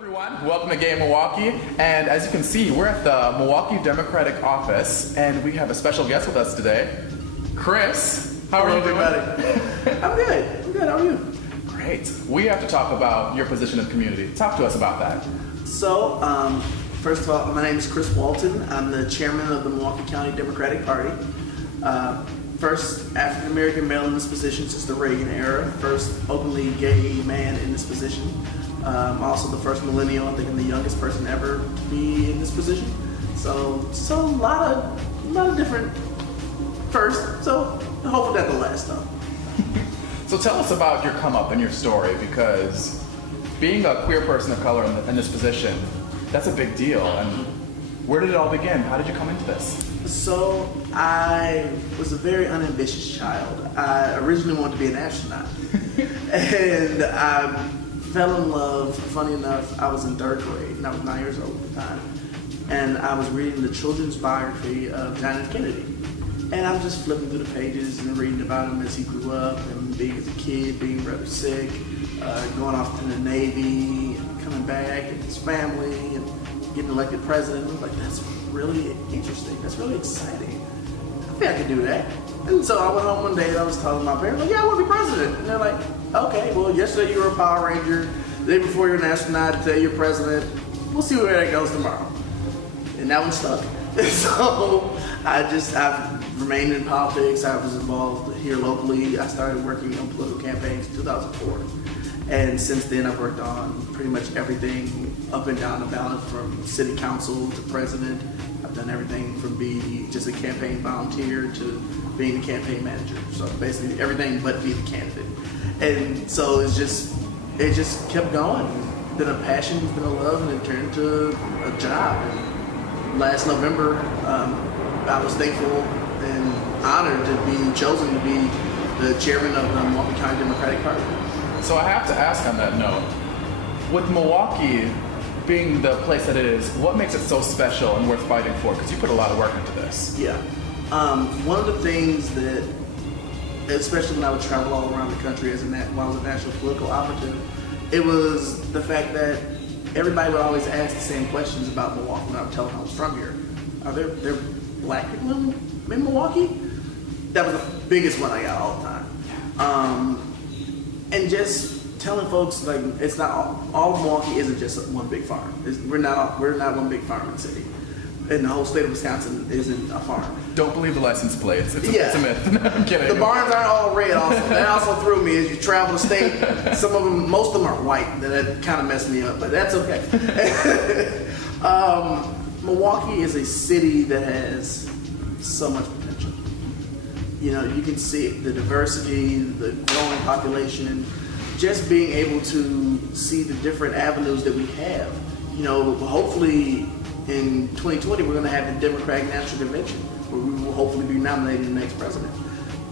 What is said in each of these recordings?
Everyone, welcome to Game Milwaukee, and as you can see, we're at the Milwaukee Democratic office, and we have a special guest with us today, Chris. How are you doing? Everybody. I'm good. How are you? Great. We have to talk about your position in the community. Talk to us about that. So, first of all, my name is Chris Walton. I'm the chairman of the Milwaukee County Democratic Party. First African American male in this position since the Reagan era. First openly gay man in this position. Also the first millennial, I think I'm the youngest person ever to be in this position. So a lot of different firsts. So hopefully that's the last though. So tell us about your come up and your story, because being a queer person of color in this position, that's a big deal. And where did it all begin? How did you come into this? So I was a very unambitious child. I originally wanted to be an astronaut. And I fell in love, funny enough, I was in third grade and I was 9 years old at the time. And I was reading the children's biography of John F. Kennedy. And I'm just flipping through the pages and reading about him as he grew up and being as a kid, being rather sick, going off to the Navy, coming back, and his family, and getting elected president. I was like, that's really interesting. That's really exciting. I think I could do that. And so I went home one day and I was telling my parents, like, yeah, I want to be president. And they're like, okay, well, yesterday you were a Power Ranger. The day before you're an astronaut, today you're president. We'll see where that goes tomorrow. And that one stuck. So I've remained in politics. I was involved here locally. I started working on political campaigns in 2004. And since then, I've worked on pretty much everything up and down the ballot, from city council to president. I've done everything from being just a campaign volunteer to being the campaign manager. So basically everything but be the candidate. And so it just kept going. It's been a passion, it's been a love, and it turned into a job. And last November, I was thankful and honored to be chosen to be the chairman of the Milwaukee County Democratic Party. So I have to ask on that note, with Milwaukee being the place that it is, what makes it so special and worth fighting for? Because you put a lot of work into this. Yeah. One of the things that, especially when I would travel all around the country when I was a national political operative, it was the fact that everybody would always ask the same questions about Milwaukee when I would tell them I was from here. Are there black people in Milwaukee? That was the biggest one I got all the time. And just telling folks, like, it's not all of Milwaukee isn't just one big farm. We're not one big farming city. And the whole state of Wisconsin isn't a farm. Don't believe the license plates. It's a myth. I'm kidding. The barns aren't all red also. That also threw me as you travel the state. Most of them are white. That kind of messed me up, but that's okay. Milwaukee is a city that has so much potential. You know, you can see it, the diversity, the growing population, just being able to see the different avenues that we have. You know, hopefully in 2020, we're going to have the Democratic National Convention, where we will hopefully be nominating the next president.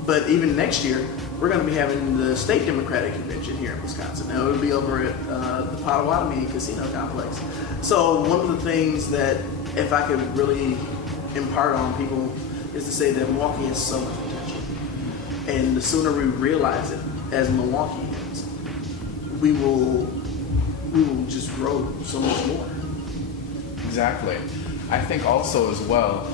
But even next year, we're going to be having the State Democratic Convention here in Wisconsin. Now, it'll be over at the Potawatomi Casino Complex. So one of the things that, if I could really impart on people, is to say that Milwaukee has so much potential. And the sooner we realize it as Milwaukeeans, we will just grow so much more. Exactly. I think also as well,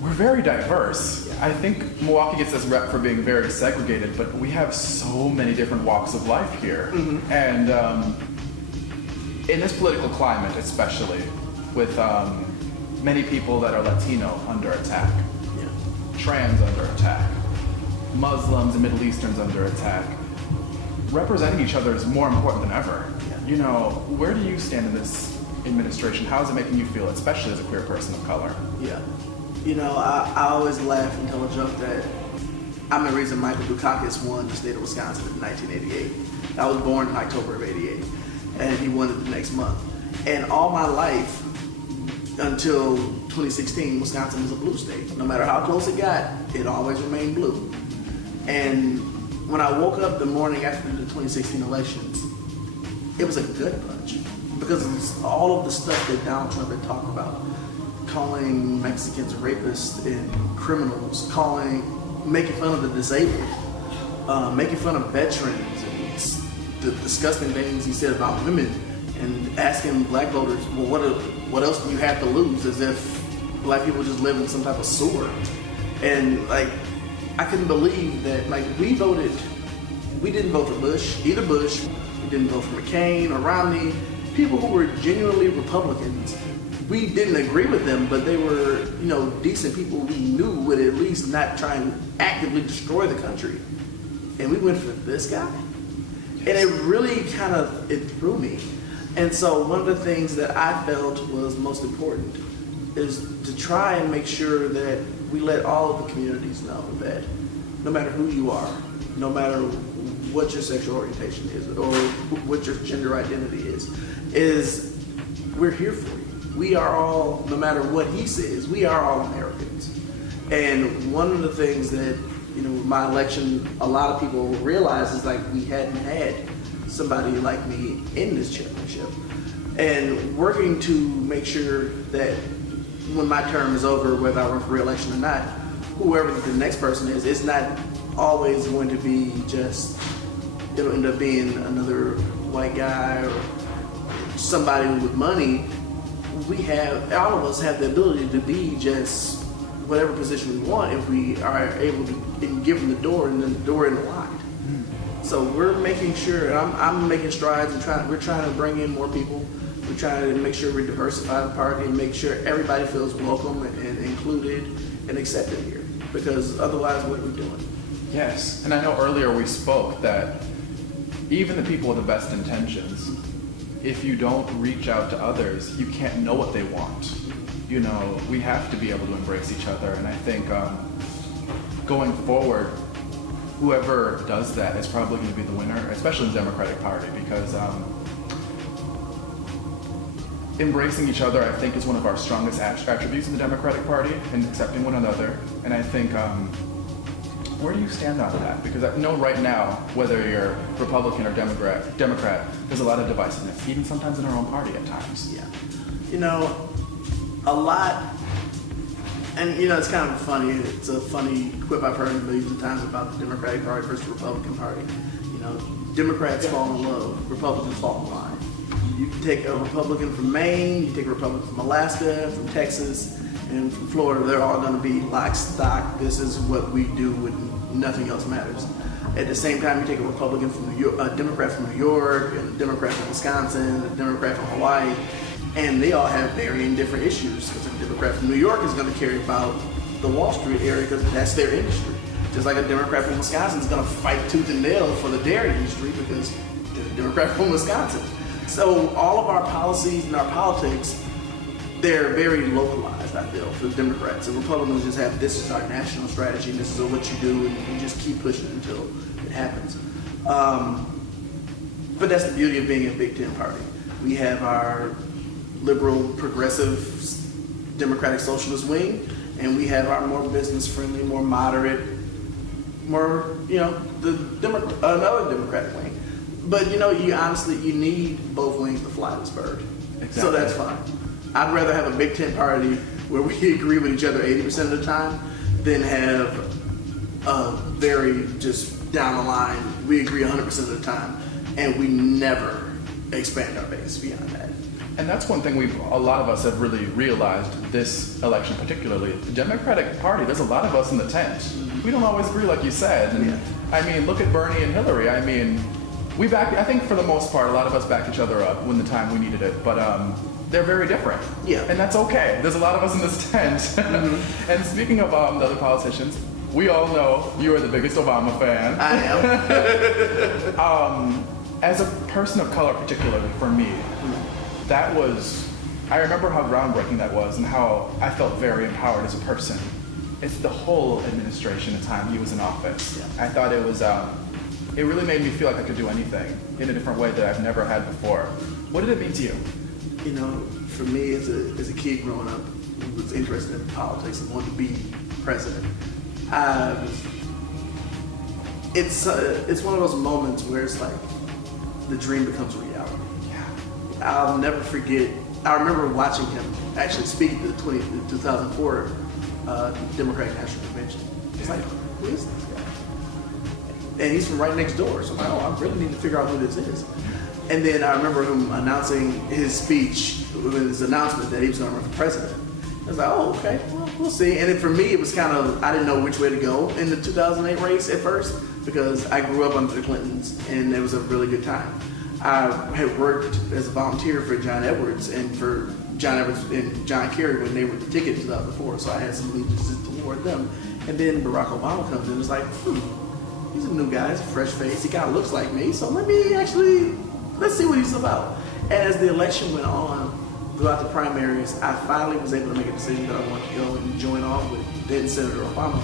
we're very diverse. I think Milwaukee gets this rep for being very segregated, but we have so many different walks of life here. Mm-hmm. And in this political climate, especially, with many people that are Latino under attack, trans under attack, Muslims and Middle Easterns under attack, representing each other is more important than ever. Yeah. You know, where do you stand in this administration? How is it making you feel, especially as a queer person of color? Yeah. You know, I always laugh and tell a joke that I'm the reason Michael Dukakis won the state of Wisconsin in 1988. I was born in October of 88, and he won it the next month. And all my life, until 2016, Wisconsin was a blue state. No matter how close it got, it always remained blue. And when I woke up the morning after the 2016 elections, it was a gut punch, because of all of the stuff that Donald Trump had talked about, calling Mexicans rapists and criminals, making fun of the disabled, making fun of veterans, and the disgusting things he said about women and asking black voters, well, what else do you have to lose? As if black people just live in some type of sewer. And like, I couldn't believe that, like, we didn't vote for Bush, either Bush, we didn't vote for McCain or Romney, people who were genuinely Republicans. We didn't agree with them, but they were, decent people we knew would at least not try and actively destroy the country. And we went for this guy? And it really it threw me. And so one of the things that I felt was most important is to try and make sure that we let all of the communities know that no matter who you are, no matter what your sexual orientation is or what your gender identity is we're here for you. We are all, no matter what he says, we are all Americans. And one of the things that, my election, a lot of people realized is like we hadn't had somebody like me in this championship. And working to make sure that when my term is over, whether I run for re-election or not, whoever the next person is, it's not always going to be just, it'll end up being another white guy or somebody with money. All of us have the ability to be just whatever position we want if we are able to give them the door and then the door isn't locked. So we're making sure, and I'm making strides and we're trying to bring in more people. We're trying to make sure we diversify the party and make sure everybody feels welcome and included and accepted here. Because otherwise, what are we doing? Yes, and I know earlier we spoke that even the people with the best intentions, if you don't reach out to others, you can't know what they want. We have to be able to embrace each other, and I think going forward, whoever does that is probably going to be the winner, especially in the Democratic Party, because embracing each other, I think, is one of our strongest attributes in the Democratic Party, and accepting one another. And I think, where do you stand on that? Because I know right now, whether you're Republican or Democrat, there's a lot of divisiveness, even sometimes in our own party at times. Yeah. A lot, and it's kind of funny, it's a funny quip I've heard millions of times about the Democratic Party versus the Republican Party. Democrats fall in love, Republicans fall in line. You can take a Republican from Maine, you take a Republican from Alaska, from Texas, and from Florida. They're all going to be lock, stock, this is what we do, and nothing else matters. At the same time, you take a Republican from New York, a Democrat from New York, and a Democrat from Wisconsin, a Democrat from Hawaii, and they all have varying different issues. Because a Democrat from New York is going to care about the Wall Street area because that's their industry. Just like a Democrat from Wisconsin is going to fight tooth and nail for the dairy industry because they're a Democrat from Wisconsin. So all of our policies and our politics, they're very localized, I feel, for the Democrats. The Republicans just have, this is our national strategy, and this is what you do, and you just keep pushing until it happens. But that's the beauty of being a Big Ten party. We have our liberal, progressive, democratic socialist wing, and we have our more business-friendly, more moderate, more, another Democratic wing. But you need both wings to fly this bird. Exactly. So that's fine. I'd rather have a Big Ten party where we agree with each other 80% of the time than have a very just down the line, we agree 100% of the time, and we never expand our base beyond that. And that's one thing a lot of us have really realized this election particularly. The Democratic Party, there's a lot of us in the tent. We don't always agree like you said. And yeah. I mean, look at Bernie and Hillary. I mean, I think for the most part, a lot of us backed each other up when the time we needed it. But they're very different. Yeah. And that's okay. There's a lot of us in this tent. Mm-hmm. And speaking of the other politicians, we all know you are the biggest Obama fan. I am. As a person of color, particularly for me, I remember how groundbreaking that was and how I felt very empowered as a person. It's the whole administration, the time he was in office. Yeah. I thought it was, it really made me feel like I could do anything in a different way that I've never had before. What did it mean to you? For me as a kid growing up who was interested in politics and wanted to be president, it's one of those moments where it's like the dream becomes reality. I'll never forget. I remember watching him actually speak at the 2004 Democratic National Convention. It's like, who is this guy? And he's from right next door. So I'm like, I really need to figure out who this is. And then I remember him announcing his speech, his announcement that he was going to run for president. I was like, oh, okay, well, we'll see. And then for me, it was kind of, I didn't know which way to go in the 2008 race at first because I grew up under the Clintons and it was a really good time. I had worked as a volunteer for John Edwards and for John Edwards and John Kerry when they were the ticket in 2004, so I had some allegiances toward them. And then Barack Obama comes in, it's like, he's a new guy, he's a fresh face, he kind of looks like me, so let's see what he's about. And as the election went on, throughout the primaries, I finally was able to make a decision that I wanted to go and join on with then Senator Obama.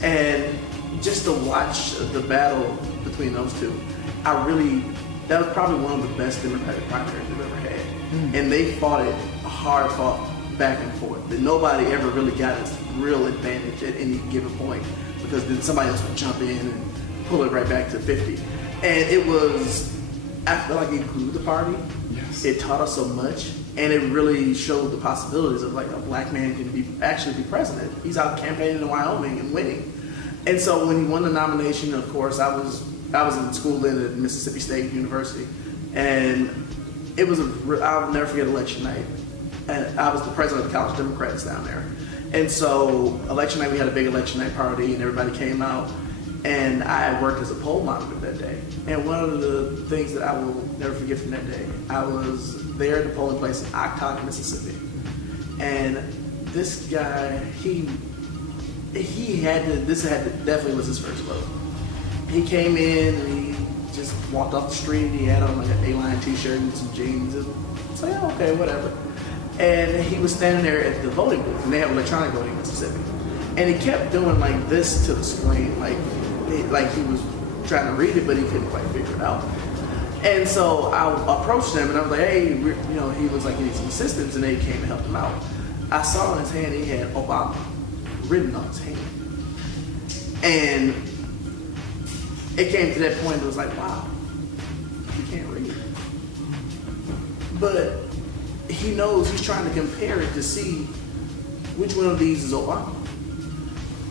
And just to watch the battle between those two, that was probably one of the best Democratic primaries we've ever had. And they fought it hard fought back and forth. That nobody ever really got a real advantage at any given point because then somebody else would jump in and pull it right back to 50. And it was, I feel like it grew the party. Yes. It taught us so much. And it really showed the possibilities of like a black man can actually be president. He's out campaigning in Wyoming and winning. And so when he won the nomination, of course, I was in school then at Mississippi State University, and it was I'll never forget election night. And I was the president of the College Democrats down there. And so election night, we had a big election night party, and everybody came out. And I worked as a poll monitor that day. And one of the things that I will never forget from that day, I was there at the polling place in Occoquan, Mississippi. And this guy, definitely was his first vote. He came in and he just walked off the street. He had on like an A-line t-shirt and some jeans. And it's like, oh, okay, whatever. And he was standing there at the voting booth, and they have electronic voting in Mississippi. And he kept doing like this to the screen, like he was trying to read it, but he couldn't quite figure it out. And so I approached him, and I was like, hey, he was like, he needs some assistance, and they came and helped him out. I saw on his hand, he had Obama written on his hand. And it came to that point, it was like, wow, he can't read. But he knows he's trying to compare it to see which one of these is Obama.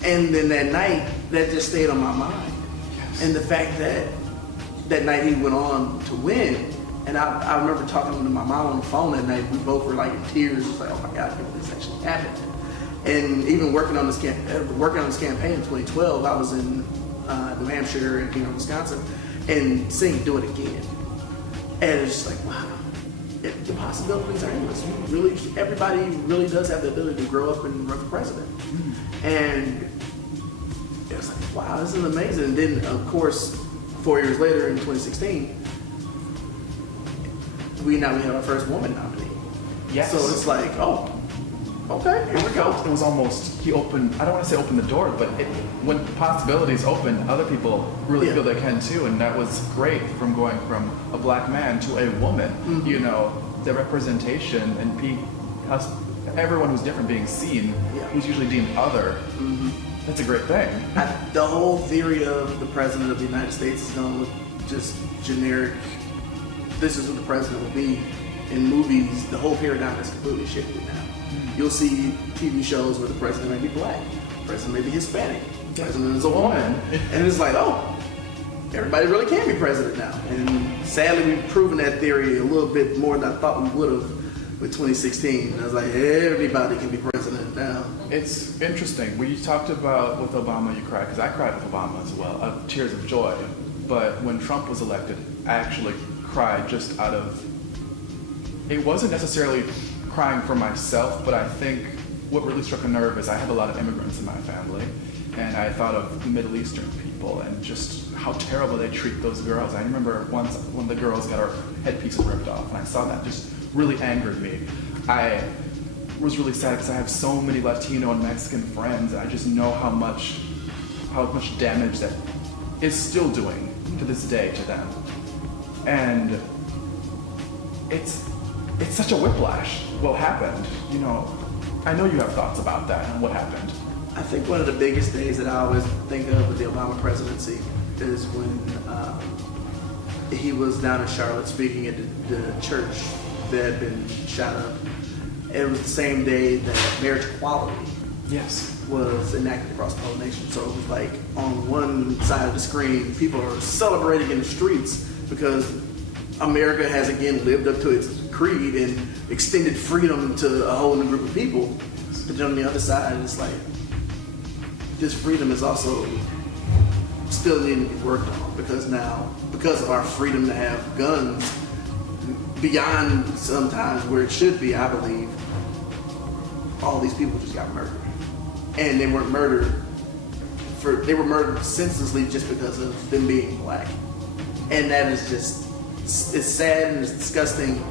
And then that night, that just stayed on my mind. Yes. And the fact that that night he went on to win, and I remember talking to my mom on the phone that night. We both were like in tears. It was like, oh my God, I can't believe this actually happened. And even working on this campaign in 2012, I was in New Hampshire and here in Wisconsin, and seeing do it again. And it's just like, wow, the possibilities are endless. Everybody really does have the ability to grow up and run for president. And it was like, wow, this is amazing. And then, of course, 4 years later in 2016, we have our first woman nominee. Yes. So it's like, oh, okay, here we go. It was almost, he opened, I don't want to say open the door, but when possibilities open, other people really feel they can too. And that was great from going from a black man to a woman. Mm-hmm. The representation and everyone who's different being seen, who's usually deemed other. Mm-hmm. That's a great thing. The whole theory of the president of the United States is going to look just generic. This is what the president will be. In movies, the whole paradigm is completely shifted now. Mm-hmm. You'll see TV shows where the president may be black, the president may be Hispanic, the president is a woman. And it's like, oh, everybody really can be president now. And sadly, we've proven that theory a little bit more than I thought we would have with 2016. I was like, everybody can be president now. It's interesting. We talked about with Obama, you cried, because I cried with Obama as well, tears of joy. But when Trump was elected, I actually cried just out of, it wasn't necessarily crying for myself, but I think what really struck a nerve is I have a lot of immigrants in my family, and I thought of the Middle Eastern people and just how terrible they treat those girls. I remember once one of the girls got her headpieces ripped off, and I saw that just really angered me. I was really sad because I have so many Latino and Mexican friends, and I just know how much damage that is still doing to this day to them. And it's such a whiplash what happened. I know you have thoughts about that and what happened. I think one of the biggest days that I always think of with the Obama presidency is when he was down in Charlotte speaking at the church that had been shot up. It was the same day that marriage equality was enacted across the whole nation. So it was like on one side of the screen, people are celebrating in the streets because America has again lived up to its creed and extended freedom to a whole new group of people. But on the other side, it's like this freedom is also still needing to be worked on because of our freedom to have guns, beyond sometimes where it should be, I believe, all these people just got murdered. And they weren't murdered they were murdered senselessly just because of them being black. And that is just, it's sad and it's disgusting.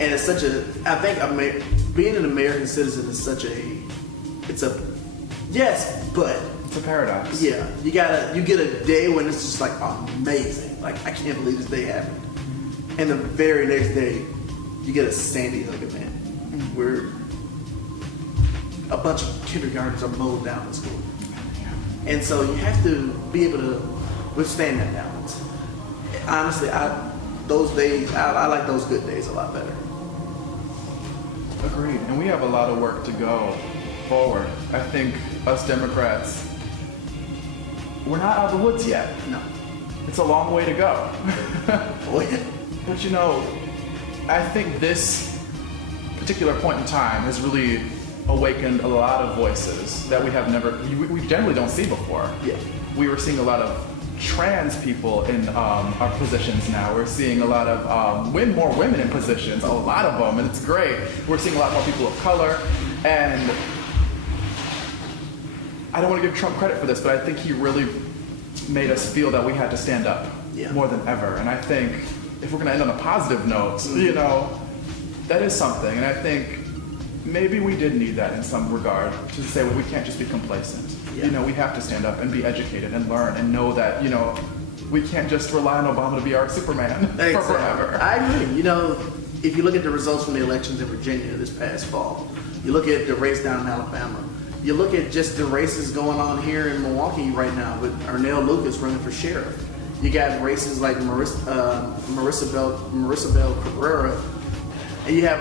And it's such a, I think being an American citizen is such a, yes, but. It's a paradox. Yeah, you get a day when it's just like amazing. Like, I can't believe this day happened. And the very next day, you get a Sandy Hook event where a bunch of kindergartens are mowed down in school. And so you have to be able to withstand that balance. Honestly, those days, I like those good days a lot better. Agreed. And we have a lot of work to go forward. I think us Democrats, we're not out of the woods yet. No. It's a long way to go. Oh, yeah. But you know, I think this particular point in time has really awakened a lot of voices that we generally don't see before. Yeah. We were seeing a lot of trans people in our positions now. We're seeing a lot of more women in positions, a lot of them, and it's great. We're seeing a lot more people of color, and I don't want to give Trump credit for this, but I think he really made us feel that we had to stand up more than ever. And I think if we're going to end on a positive note, you know, that is something. And I think maybe we did need that in some regard to say, well, we can't just be complacent. Yeah. You know, we have to stand up and be educated and learn and know that, you know, we can't just rely on Obama to be our Superman for forever. I agree. You know, if you look at the results from the elections in Virginia this past fall, you look at the race down in Alabama, you look at just the races going on here in Milwaukee right now with Arnell Lucas running for sheriff. You got races like Marissa Bell Cabrera, and you have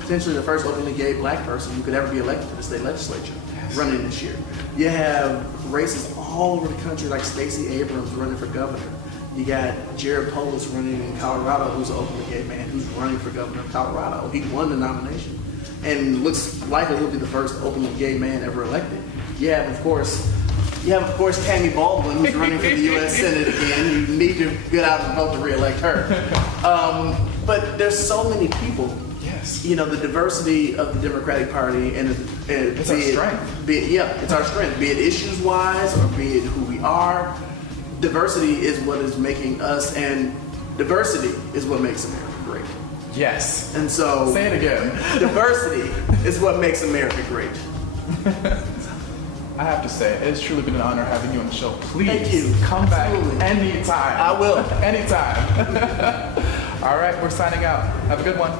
potentially the first openly gay black person who could ever be elected to the state legislature running this year. You have races all over the country like Stacey Abrams running for governor. You got Jared Polis running in Colorado, who's an openly gay man who's running for governor of Colorado. He won the nomination and looks likely he'll be the first openly gay man ever elected. You have, of course, Tammy Baldwin, who's running for the U.S. Senate again. You need to get out and vote to re-elect her. But there's so many people. Yes. You know, the diversity of the Democratic Party and it's our strength. It's our strength. Be it issues-wise or be it who we are. Diversity is what is making us, and diversity is what makes America great. Yes. And so... Say it again. Diversity is what makes America great. I have to say, it's truly been an honor having you on the show. Please Thank you. Come Absolutely. back anytime. I will. Anytime. All right, we're signing out. Have a good one.